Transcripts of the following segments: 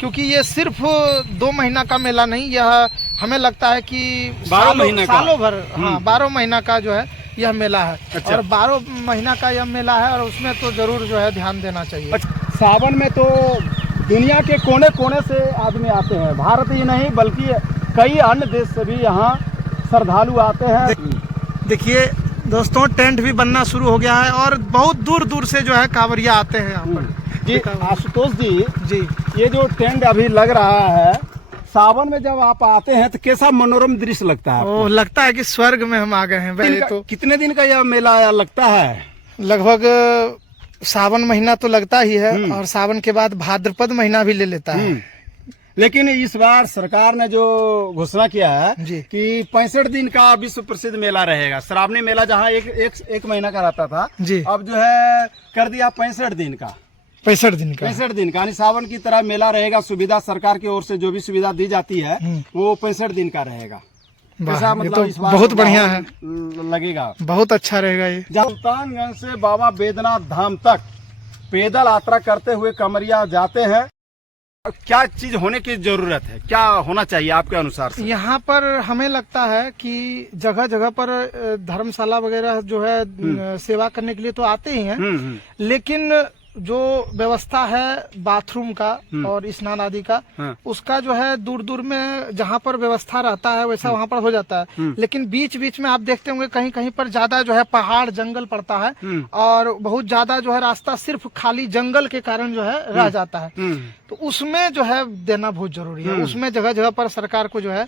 क्योंकि ये सिर्फ 2 महीना का मेला नहीं, यह हमें लगता है कि 12 महीना का, सालों भर, हाँ 12 महीना का जो है यह मेला है। अच्छा। और 12 महीना का यह मेला है और उसमें तो जरूर जो है ध्यान देना चाहिए। अच्छा, सावन में तो दुनिया के कोने कोने से आदमी आते हैं, भारत ही नहीं बल्कि कई अन्य देश से भी यहाँ श्रद्धालु आते हैं। देखिए दोस्तों, टेंट भी बनना शुरू हो गया है और बहुत दूर दूर से जो है कांवरिया आते हैं यहाँ पर। जी आशुतोष जी, ये जो टेंट अभी लग रहा है, सावन में जब आप आते हैं तो कैसा मनोरम दृश्य लगता है? ओ, लगता है कि स्वर्ग में हम आ गए हैं। पहले तो कितने दिन का यह मेला लगता है? लगभग सावन महीना तो लगता ही है और सावन के बाद भाद्रपद महीना भी ले लेता है। लेकिन इस बार सरकार ने जो घोषणा किया है जी कि 65 दिन का विश्व प्रसिद्ध मेला रहेगा। श्रावणी मेला जहाँ एक महीना का रहता था जी, अब जो है कर दिया 65 दिन का। 65 दिन का, 65 दिन का, यानी सावन की तरह मेला रहेगा। सुविधा सरकार की ओर से जो भी सुविधा दी जाती है वो 65 दिन का रहेगा। वाह, मतलब तो इस बार बहुत बढ़िया है, लगेगा, बहुत अच्छा रहेगा ये। सुल्तानगंज से बाबा बैद्यनाथ धाम तक पैदल यात्रा करते हुए कांवरिया जाते हैं। क्या चीज होने की जरूरत है, क्या होना चाहिए आपके अनुसार से? यहाँ पर हमें लगता है कि जगह जगह पर धर्मशाला वगैरह जो है सेवा करने के लिए तो आते ही हैं, लेकिन जो व्यवस्था है बाथरूम का और स्नान आदि का, उसका जो है दूर दूर में जहाँ पर व्यवस्था रहता है वैसा वहाँ पर हो जाता है। लेकिन बीच बीच में आप देखते होंगे कहीं कहीं पर ज्यादा जो है पहाड़ जंगल पड़ता है और बहुत ज्यादा जो है रास्ता सिर्फ खाली जंगल के कारण जो है रह जाता है। तो उसमें जो है देना बहुत जरूरी है। उसमें जगह जगह पर सरकार को जो है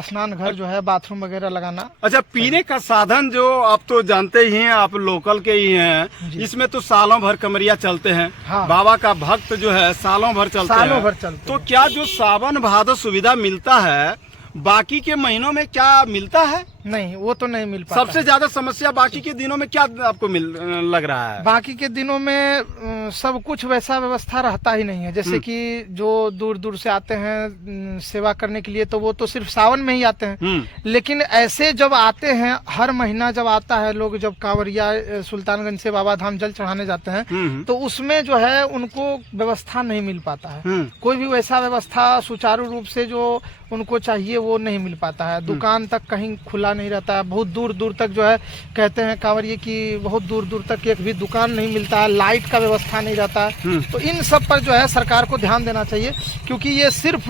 स्नान घर जो है बाथरूम वगैरह लगाना। अच्छा, पीने का साधन जो आप तो जानते ही हैं, आप लोकल के ही हैं, इसमें तो सालों भर कांवरिया चलते हैं। हाँ। बाबा का भक्त जो है सालों भर चलते हैं। तो क्या जो सावन भादो सुविधा मिलता है बाकी के महीनों में क्या मिलता है? नहीं, वो तो नहीं मिल पाता। सबसे ज्यादा समस्या बाकी के दिनों में क्या आपको लग रहा है? बाकी के दिनों में सब कुछ वैसा व्यवस्था रहता ही नहीं है। जैसे कि जो दूर दूर से आते हैं सेवा करने के लिए तो वो तो सिर्फ सावन में ही आते हैं। लेकिन ऐसे जब आते हैं, हर महीना जब आता है लोग, जब कांवरिया सुल्तानगंज से बाबा धाम जल चढ़ाने जाते हैं तो उसमें जो है उनको व्यवस्था नहीं मिल पाता है। कोई भी वैसा व्यवस्था सुचारू रूप से जो उनको चाहिए वो नहीं मिल पाता है। दुकान तक कहीं खुला नहीं रहता है। बहुत दूर दूर तक जो है कहते हैं कांवरिये की बहुत दूर दूर तक एक भी दुकान नहीं मिलता है। लाइट का व्यवस्था नहीं रहता है। तो इन सब पर जो है सरकार को ध्यान देना चाहिए, क्योंकि ये सिर्फ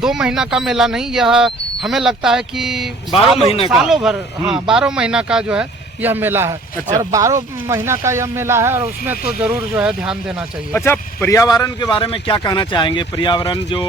2 महीना का मेला नहीं, यह हमें लगता है कि 12 महीना का, सालों भर, हाँ 12 महीना का जो है यह मेला है। अच्छा। और 12 महीना का यह मेला है और उसमें तो जरूर जो है ध्यान देना चाहिए। अच्छा, पर्यावरण के बारे में क्या कहना चाहेंगे? पर्यावरण जो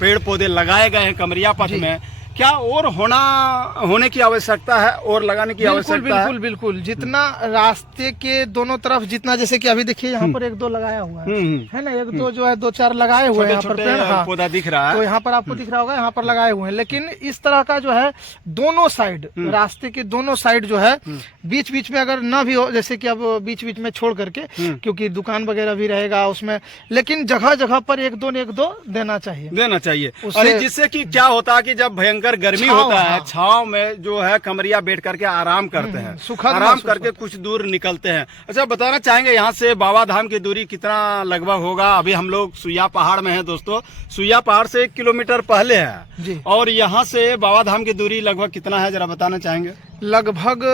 पेड़ पौधे लगाए गए हैं कांवरिया पथ में, क्या और होने की आवश्यकता है और लगाने की आवश्यकता है? बिल्कुल बिल्कुल। जितना रास्ते के दोनों तरफ जितना, जैसे कि अभी देखिए यहाँ पर 1-2 लगाया हुआ है ना, 1-2 जो है 2-4 लगाए हुए हैं यहाँ पर पेड़, हाँ, पौधा दिख रहा है। तो यहाँ पर आपको दिख रहा होगा, यहाँ पर लगाए हुए हैं। लेकिन इस तरह का जो है दोनों साइड, रास्ते के दोनों साइड जो है बीच बीच में अगर न भी हो, जैसे कि अब बीच बीच में छोड़ करके, क्योंकि दुकान वगैरह भी रहेगा उसमें, लेकिन जगह जगह पर 1-2 देना चाहिए। अरे जिससे कि क्या होता है कि जब भयंकर गर्मी होता है, छांव में जो है कांवरिया बैठ करके आराम करते हैं, आराम करके कुछ दूर निकलते हैं। अच्छा, बताना चाहेंगे यहाँ से बाबा धाम की दूरी कितना लगभग होगा? अभी हम लोग सुइया पहाड़ में हैं दोस्तों। सुइया पहाड़ से 1 किलोमीटर पहले है जी। और यहाँ से बाबा धाम की दूरी लगभग कितना है, जरा बताना चाहेंगे? लगभग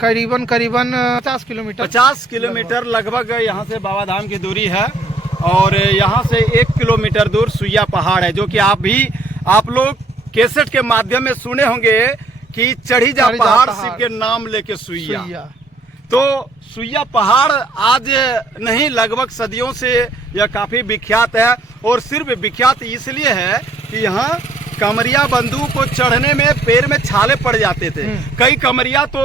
करीबन 50 किलोमीटर 50 किलोमीटर लगभग यहाँ से बाबा धाम की दूरी है। और यहाँ से 1 किलोमीटर दूर सुइया पहाड़ है, जो कि आप लोग कैसेट के माध्यम में सुने होंगे कि चढ़ी जा पहाड़ शिव के नाम लेके सुइया। तो सुइया पहाड़ आज नहीं, लगभग सदियों से यह काफी विख्यात है। और सिर्फ विख्यात इसलिए है कि यहाँ कांवरिया बंधु को चढ़ने में पैर में छाले पड़ जाते थे। कई कांवरिया तो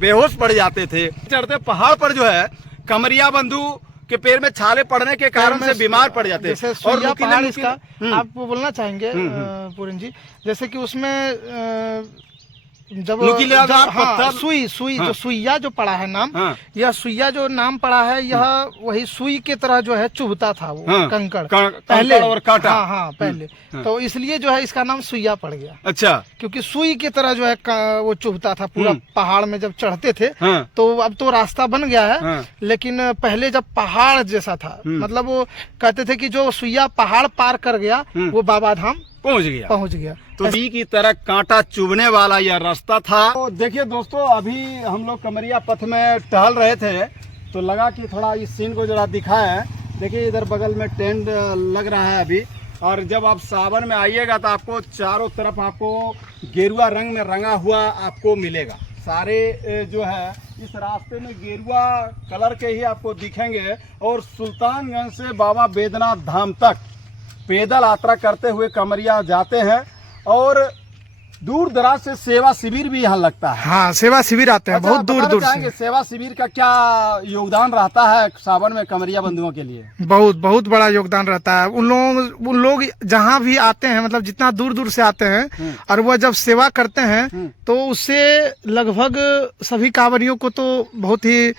बेहोश पड़ जाते थे। चढ़ते पहाड़ पर जो है कांवरिया बंधु के पैर में छाले पड़ने के कारण से बीमार पड़ जाते हैं। और पहाड़ इसका आप बोलना चाहेंगे पूरन जी, जैसे कि उसमें जब नुकीला जब- हाँ, पत्थर। सुई हाँ। जो सुइया जो पड़ा है नाम, हाँ। यह सुइया जो नाम पड़ा है, यह वही सुई की तरह जो है चुभता था वो हाँ। कंकड़ कंकड़ और कांटा। हाँ पहले, हाँ। तो इसलिए जो है इसका नाम सुइया पड़ गया, अच्छा। क्योंकि सुई की तरह जो है वो चुभता था पूरा पहाड़ में जब चढ़ते थे। हाँ। तो अब तो रास्ता बन गया है, हाँ। लेकिन पहले जब पहाड़ जैसा था, मतलब वो कहते थे कि जो सुइया पहाड़ पार कर गया वो बाबा धाम पहुंच गया। तो बी की तरह कांटा चुभने वाला यह रास्ता था। तो देखिए दोस्तों, अभी हम लोग कमरिया पथ में टहल रहे थे, तो लगा कि थोड़ा इस सीन को जरा दिखाएं। देखिए इधर बगल में टेंट लग रहा है अभी, और जब आप सावन में आइएगा तो आपको चारों तरफ आपको गेरुआ रंग में रंगा हुआ आपको मिलेगा। सारे जो है इस रास्ते में गेरुआ कलर के ही आपको दिखेंगे। और सुल्तानगंज से बाबा बैद्यनाथ धाम तक पैदल यात्रा करते हुए कमरिया जाते हैं, और दूर दराज से सेवा शिविर भी यहाँ लगता है। हाँ, सेवा शिविर आते हैं अच्छा, बहुत दूर दूर से। सेवा शिविर का क्या योगदान रहता है सावन में कमरिया बंधुओं के लिए? बहुत बड़ा योगदान रहता है। उन लोग जहाँ भी आते हैं, मतलब जितना दूर दूर से आते हैं, और वह जब सेवा करते हैं तो उससे लगभग सभी कांवरियों को तो बहुत ही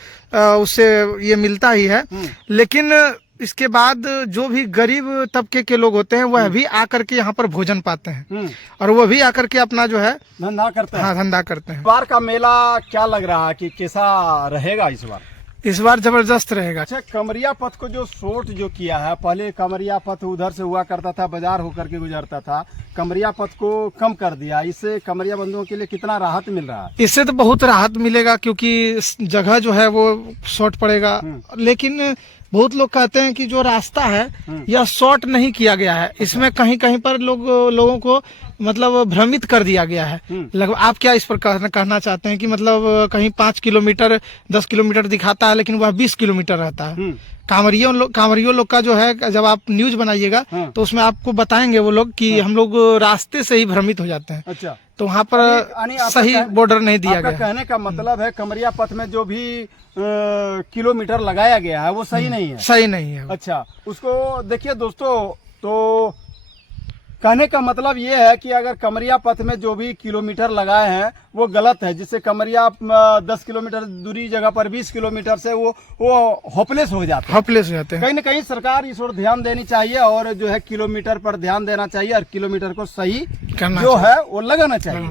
उससे ये मिलता ही है। लेकिन इसके बाद जो भी गरीब तबके के लोग होते हैं वह भी आकर के यहाँ पर भोजन पाते हैं, और वह भी आकर के अपना जो है धंधा करते हैं। हाँ, धंधा करते हैं। इस बार का मेला क्या लग रहा है कि कैसा रहेगा इस बार? इस बार जबरदस्त रहेगा। अच्छा, कमरिया पथ को जो शॉर्ट जो किया है, पहले कमरिया पथ उधर से हुआ करता था, बाजार होकर के गुजरता था, कमरिया पथ को कम कर दिया। इससे कमरिया बंधुओं के लिए कितना राहत मिल रहा है? इससे तो बहुत राहत मिलेगा, क्योंकि जगह जो है वो शॉर्ट पड़ेगा। लेकिन बहुत लोग कहते हैं कि जो रास्ता है यह शॉर्ट नहीं किया गया है, इसमें कहीं कहीं पर लोगों को मतलब भ्रमित कर दिया गया है। लगभग आप क्या इस पर कहना चाहते हैं कि मतलब कहीं 5 किलोमीटर 10 किलोमीटर दिखाता है, लेकिन वह 20 किलोमीटर रहता है। कांवरियों लोग का जो है, जब आप न्यूज बनाइएगा तो उसमें आपको बताएंगे वो लोग कि हम लोग रास्ते से ही भ्रमित हो जाते हैं। अच्छा, तो वहाँ पर सही बॉर्डर नहीं दिया गया। कहने का मतलब है कमरिया पथ में जो भी किलोमीटर लगाया गया है वो सही नहीं है। सही नहीं है। अच्छा, उसको देखिए दोस्तों, तो कहने का मतलब ये है कि अगर कमरिया पथ में जो भी किलोमीटर लगाए हैं वो गलत है, जिससे कमरिया 10 किलोमीटर दूरी जगह पर 20 किलोमीटर से वो होपलेस हो जाते हैं। कहीं न कहीं सरकार इस ओर ध्यान देनी चाहिए, और जो है किलोमीटर पर ध्यान देना चाहिए, और किलोमीटर को सही जो है वो लगाना चाहिए।